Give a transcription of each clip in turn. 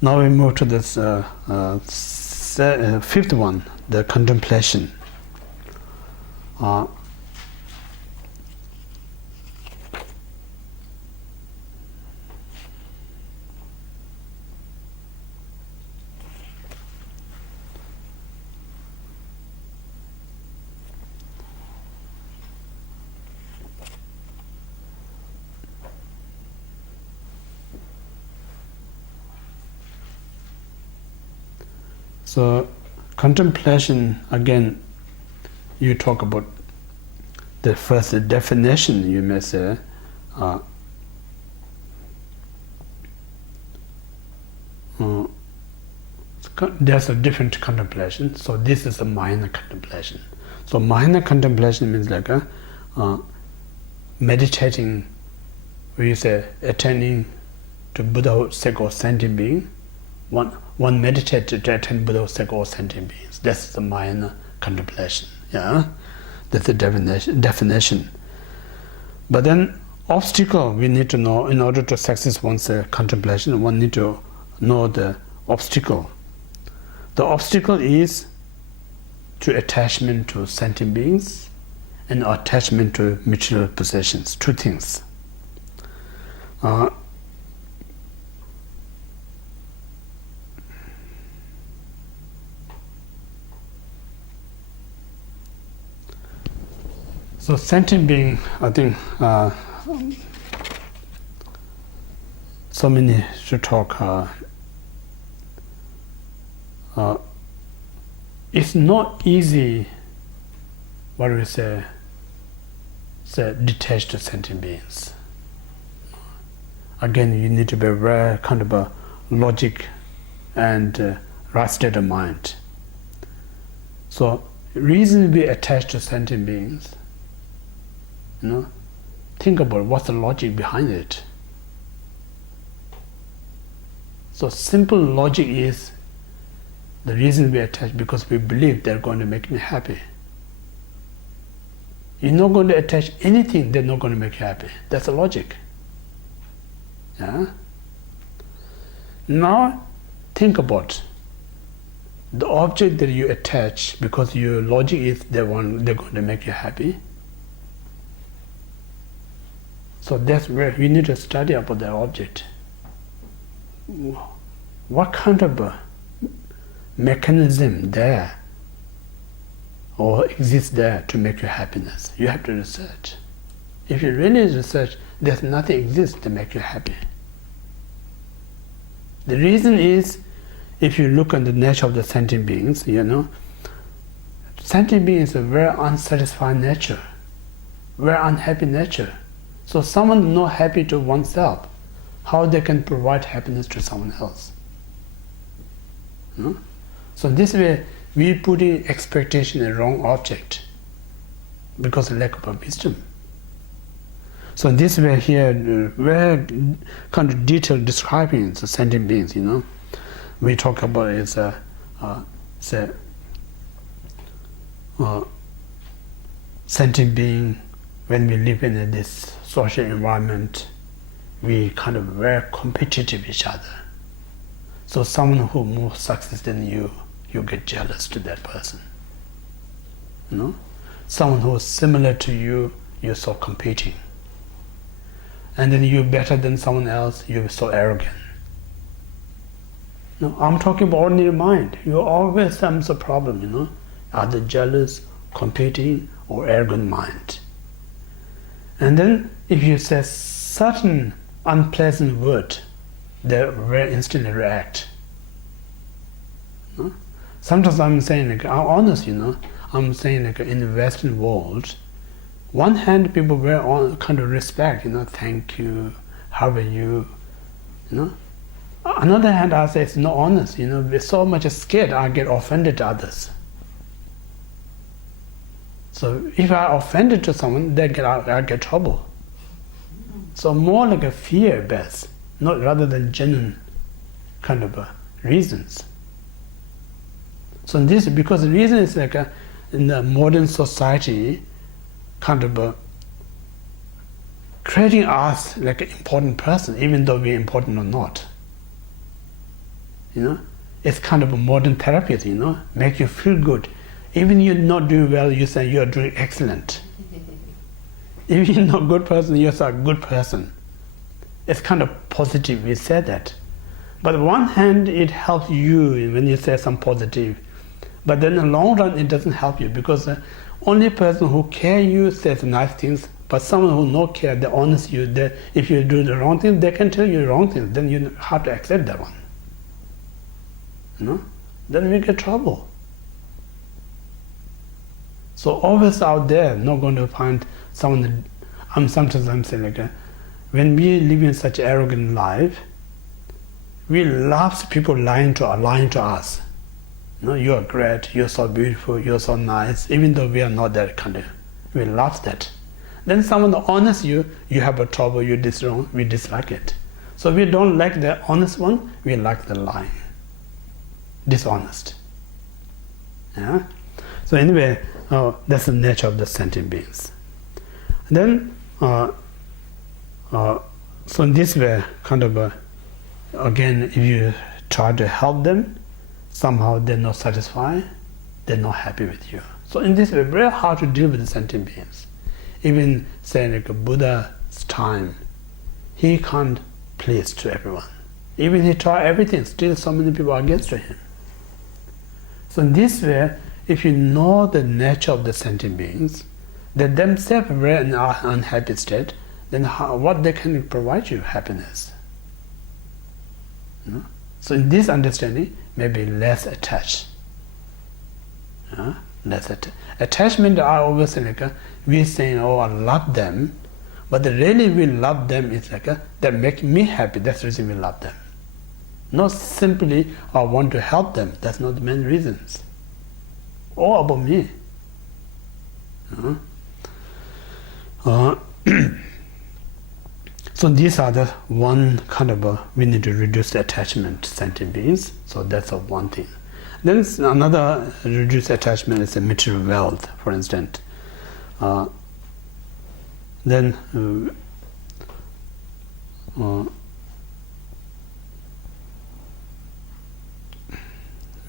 Now we move to this fifth one, the contemplation. So contemplation, again, you talk about the first definition, you may say, there's a different contemplation. So this is a minor contemplation. So minor contemplation means like meditating, where you say attending to Buddha, sake or sentient being. One meditates to attain Buddha, sake or sentient beings. That's the minor contemplation. Yeah, that's the definition. But then obstacle we need to know in order to success one's contemplation. One need to know the obstacle. The obstacle is to attachment to sentient beings and attachment to material possessions. Two things. So sentient being, I think, so many should talk. It's not easy, what do we say detached to sentient beings. Again, you need to be very kind of a logic and right state of mind. So reasonably attached to sentient beings, think about what's the logic behind it. So simple logic is the reason we attach because we believe they're going to make me happy. You're not going to attach anything they're not going to make you happy. That's the logic. Yeah? Now think about the object that you attach because your logic is they're going to make you happy. So that's where we need to study about that object. What kind of a mechanism there or exists there to make you happiness? You have to research. If you really research, there's nothing exists to make you happy. The reason is, if you look at the nature of the sentient beings, sentient beings are very unsatisfied nature, very unhappy nature. So someone not happy to oneself, how they can provide happiness to someone else? So this way, we put in expectation in the wrong object because of lack of wisdom. So this way here, very kind of detailed describing the sentient beings, we talk about is sentient being. When we live in this social environment, we kind of very competitive with each other. So someone who more success than you get jealous to that person. Someone who is similar to you, you're so competing. And then you're better than someone else, you're so arrogant. No, I'm talking about ordinary mind. You always have some problem, either jealous, competing, or arrogant mind. And then if you say certain unpleasant word, they very instantly react. Sometimes I'm saying, I'm honest, I'm saying in the Western world, one hand people very kind of respect, thank you, how are you, Another hand I say it's not honest, we're so much scared I get offended to others. So if I offended to someone, I get trouble. So more like a fear based, not rather than genuine kind of reasons. So this, because the reason is like in the modern society, kind of creating us like an important person, even though we're important or not. It's kind of a modern therapy, make you feel good. Even you're not doing well, you say you're doing excellent. If you're not a good person, you're a good person. It's kind of positive, we say that. But on one hand, it helps you when you say some positive. But then in the long run, it doesn't help you, because the only person who care you says nice things, but someone who no care, they honest you, if you do the wrong thing, they can tell you the wrong things, then you have to accept that one. Then we get trouble. So always out there, not going to find someone. Sometimes I'm saying when we live in such arrogant life, we love people lying to us. You are great, you're so beautiful, you're so nice, even though we are not that kind of. We love that. Then someone honest you have a trouble, you did wrong, we dislike it. So we don't like the honest one, we like the lying, dishonest. Yeah. So anyway, that's the nature of the sentient beings. Then, so in this way, kind of, again, if you try to help them, somehow they're not satisfied, they're not happy with you. So in this way, very hard to deal with the sentient beings. Even saying Buddha's time, he can't please to everyone. Even he tried everything, still so many people are against him. So in this way, if you know the nature of the sentient beings, that themselves are very unhappy state, then what they can provide you? Happiness. So in this understanding, maybe less attached. Attachment are always we saying, oh, I love them, but really we love them is they make me happy, that's the reason we love them. Not simply I want to help them, that's not the main reasons. All about me. So these are the one kind of we need to reduce the attachment to sentient beings. So that's one thing. Then another reduce attachment is the material wealth, for instance.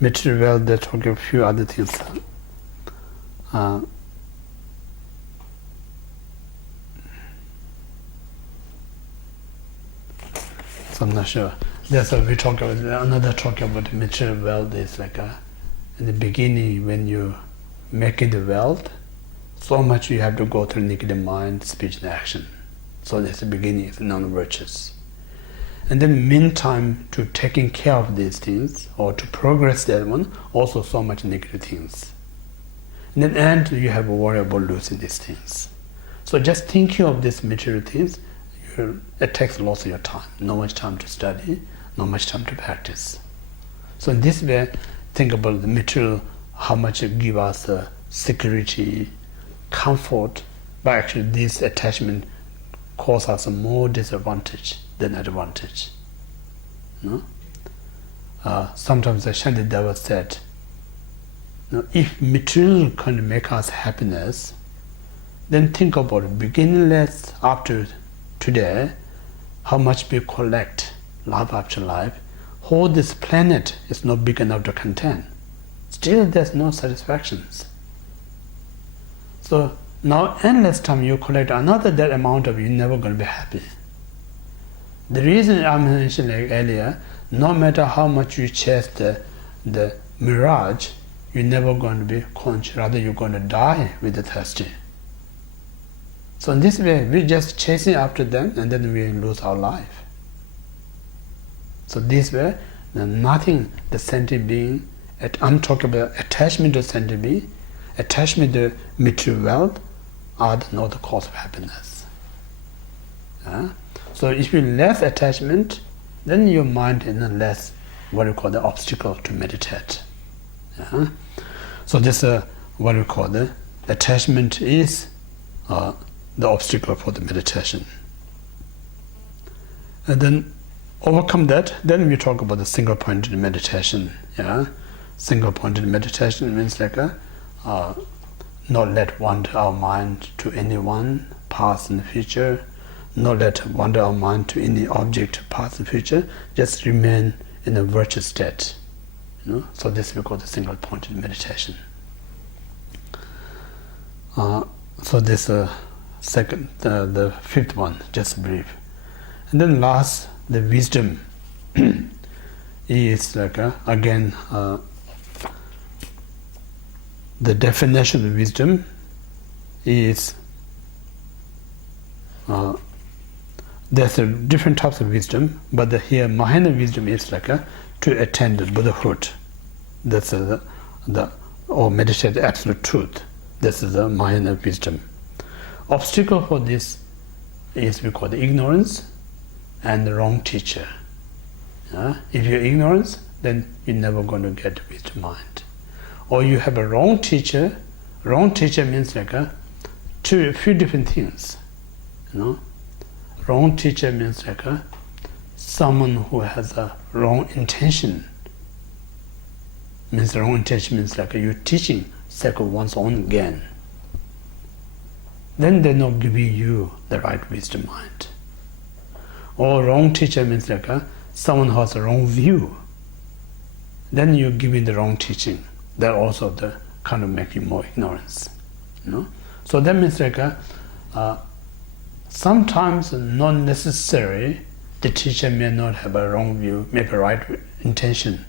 Material wealth, they talk a few other things. So I'm not sure. That's what we talk about. Another talk about material wealth is in the beginning when you make it wealth, so much you have to go through negative mind, speech, and action. So that's the beginning, it's non-virtuous. And then meantime, to taking care of these things or to progress that one, also so much negative things. And then end, you have a worry about losing these things. So just thinking of these material things, it takes lots of your time. Not much time to study, not much time to practice. So in this way, think about the material, how much it gives us security, comfort, but actually this attachment causes us more disadvantage than advantage. Sometimes the Shantideva said, if material can make us happiness, then think about it, beginningless up to today, how much we collect life after life, whole this planet is not big enough to contain. Still there's no satisfactions. So now endless time you collect another that amount of, you're never going to be happy. The reason I mentioned earlier, no matter how much you chase the mirage, you're never going to be quenched, rather you're going to die with the thirsty. So in this way, we're just chasing after them and then we lose our life. So this way, nothing, the sentient being, I'm talking about attachment to sentient being, attachment to material wealth, are not the cause of happiness. So if you less attachment, then your mind is less what we call the obstacle to meditate. So this what we call the attachment is the obstacle for the meditation. And then overcome that, then we talk about the single-pointed meditation. Single-pointed meditation means not let wander our mind to anyone, past and future, not let wander our mind to any object, past and future, just remain in a virtuous state. So this we call the single-pointed meditation. So this the fifth one, just brief. And then last, the wisdom is like again the definition of wisdom is there's different types of wisdom, but here Mahayana wisdom is like to attain the Buddhahood. That's or meditate the absolute truth. This is the Mahayana wisdom. Obstacle for this is we call the ignorance and the wrong teacher. If you're ignorant, then you're never going to get wisdom mind. Or you have a wrong teacher. Wrong teacher means like a few different things. Wrong teacher means like someone who has a wrong intention. Means wrong intention means like you're teaching sake of one's own gain. Then they're not giving you the right wisdom mind. Or wrong teacher means like someone who has a wrong view. Then you're giving the wrong teaching. That also the kind of make you more ignorance. So that means like sometimes not necessary the teacher may not have a wrong view, maybe right intention.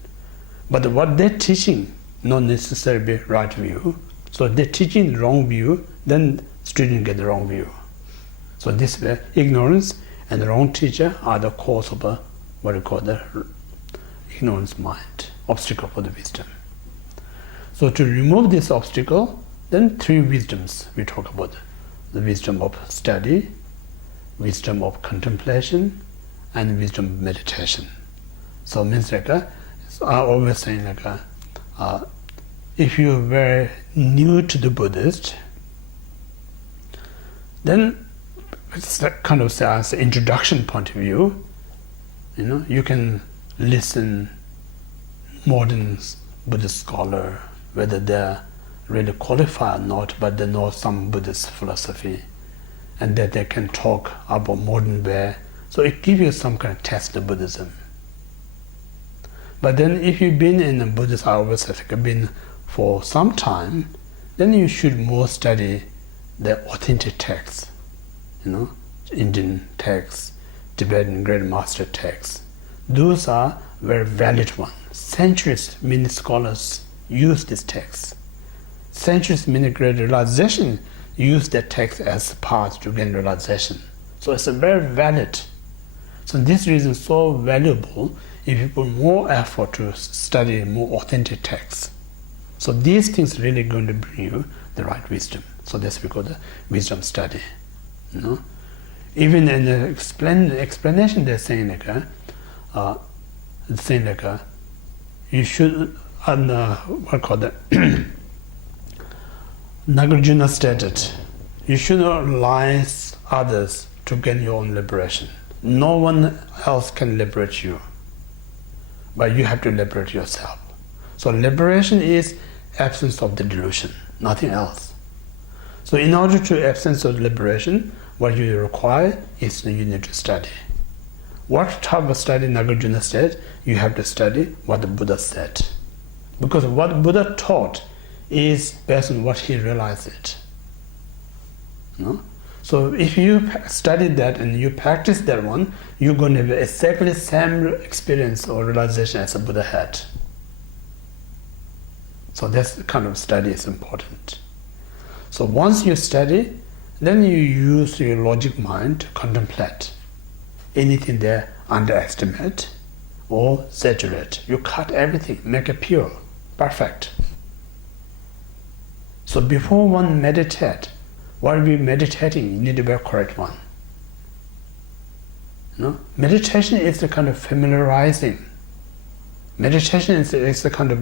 But what they're teaching not necessarily be right view. So they're teaching the wrong view, then student get the wrong view. So this way, ignorance and the wrong teacher are the cause of what we call the ignorance mind, obstacle for the wisdom. So to remove this obstacle, then three wisdoms we talk about: the wisdom of study, wisdom of contemplation, and wisdom of meditation. So means like I always saying like if you're very new to the Buddhist, then it's kind of as an introduction point of view. You can listen modern Buddhist scholar, whether they're really qualified or not, but they know some Buddhist philosophy, and that they can talk about modern way. So it gives you some kind of test of Buddhism. But then if you've been in a Buddhist, I always say, been for some time, then you should more study the authentic texts, Indian texts, Tibetan Great Master texts. Those are very valid ones. Centuries, many scholars use this text. Centuries, many great realization use that text as path to gain realization. So it's a very valid. So this reason is so valuable if you put more effort to study more authentic texts. So these things really going to bring you the right wisdom. So that's we call the wisdom study. Even in the explanation, they're saying you should what called that Nagarjuna stated, you should not rely others to gain your own liberation. No one else can liberate you, but you have to liberate yourself. So liberation is absence of the delusion, nothing else. So in order to absence of liberation, what you require is you need to study. What type of study Nagarjuna said? You have to study what the Buddha said. Because what Buddha taught is based on what he realized it. So if you study that and you practice that one, you're going to have exactly the same experience or realization as the Buddha had. So that kind of study is important. So once you study, then you use your logic mind to contemplate. Anything there underestimate or exaggerate. You cut everything, make it pure, perfect. So before one meditate, while we meditating, you need to be a correct one. Meditation is the kind of familiarizing. Meditation is the kind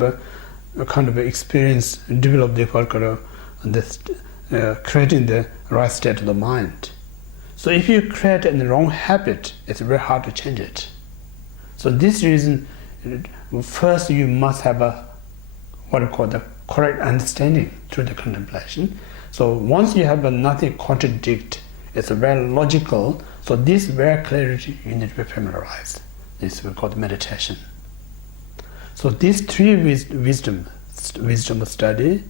of experience developed creating the right state of the mind. So if you create a wrong habit, it's very hard to change it. So this reason, first you must have what we call the correct understanding through the contemplation. So once you have nothing contradict, it's very logical. So this very clarity you need to be familiarized. This we call the meditation. So these three wisdom of study,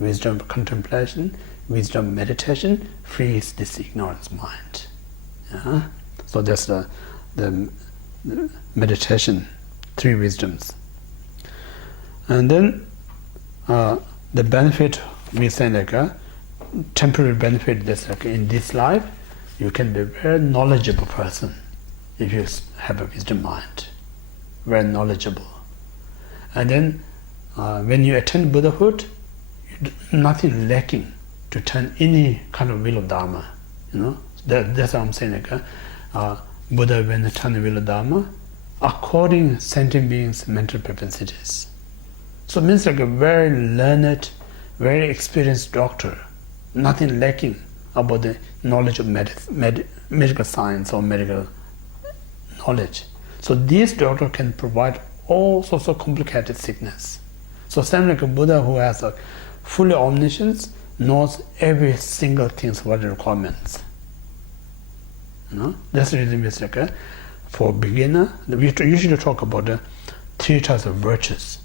wisdom of contemplation, wisdom of meditation, frees this ignorance mind. Yeah? So that's the meditation, three wisdoms. And then the benefit, we say like a temporary benefit, that's like in this life, you can be a very knowledgeable person if you have a wisdom mind, very knowledgeable. And then when you attain Buddhahood, nothing lacking to turn any kind of will of Dharma. That's what I'm saying. Like Buddha, when they turn the will of Dharma, according sentient beings' mental propensities. So it means like a very learned, very experienced doctor, nothing lacking about the knowledge of medical science or medical knowledge. So this doctor can provide all sorts of complicated sickness. So same like a Buddha who has a fully omniscience, knows every single thing what it requirements. That's the reason it's like for beginner, we usually talk about the three types of virtues.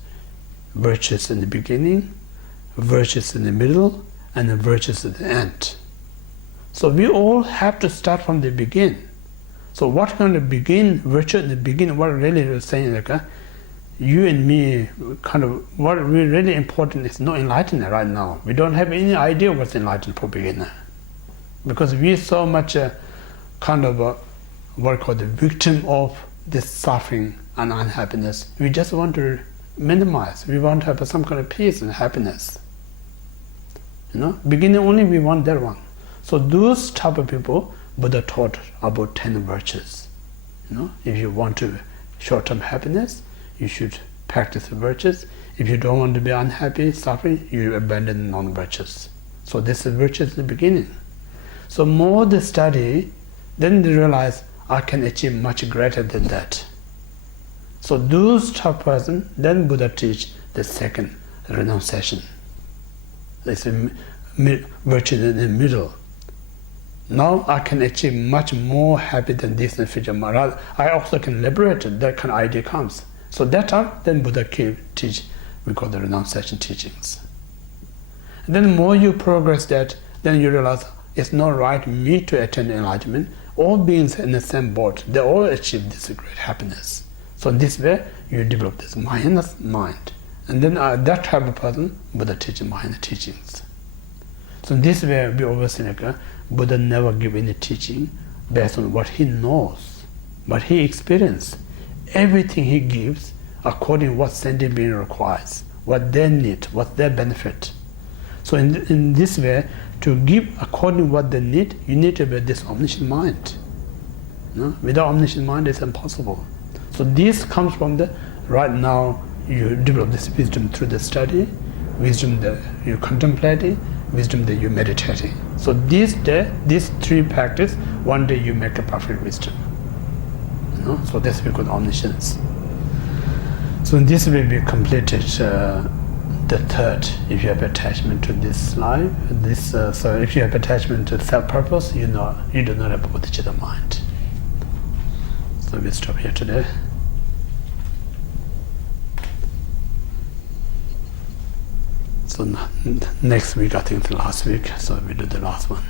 Virtues in the beginning, virtues in the middle, and the virtues at the end. So we all have to start from the beginning. So what kind of virtue in the beginning, what really is saying like you and me, kind of what really important is not enlightenment right now. We don't have any idea what's enlightenment for beginner. Because we're so much kind of what I call the victim of this suffering and unhappiness. We just want to minimize. We want to have some kind of peace and happiness. Beginning only we want that one. So those type of people, Buddha taught about 10 virtues. If you want to short-term happiness, you should practice the virtues. If you don't want to be unhappy, suffering, you abandon non-virtues. So this is virtues in the beginning. So more the study, then they realize I can achieve much greater than that. So those type of person, then Buddha teach the second, renunciation. It's a virtue in the middle. Now I can achieve much more happy than this in the future. I also can liberate it. That kind of idea comes. So that time, then Buddha teach, we call the renunciation teachings. And then the more you progress that, then you realize it's not right me to attain enlightenment. All beings in the same boat, they all achieve this great happiness. So this way, you develop this mindless mind. And then that type of person, Buddha teaches mind teachings. So in this way, we always say like Buddha never give any teaching based on what he knows, what he experienced. Everything he gives according to what sentient being requires, what they need, what their benefit. So in this way, to give according to what they need, you need to have this omniscient mind. Without omniscient mind, it's impossible. So this comes from the, right now, you develop this wisdom through the study, wisdom that you're contemplating, wisdom that you're meditating. So these three practice, one day you make a perfect wisdom. So that's we call omniscience. So in this way we completed the third. If you have attachment to this life, so if you have attachment to self-purpose, you do not have bodhicitta mind. So we stop here today. So next week, I think the last week, so we do the last one.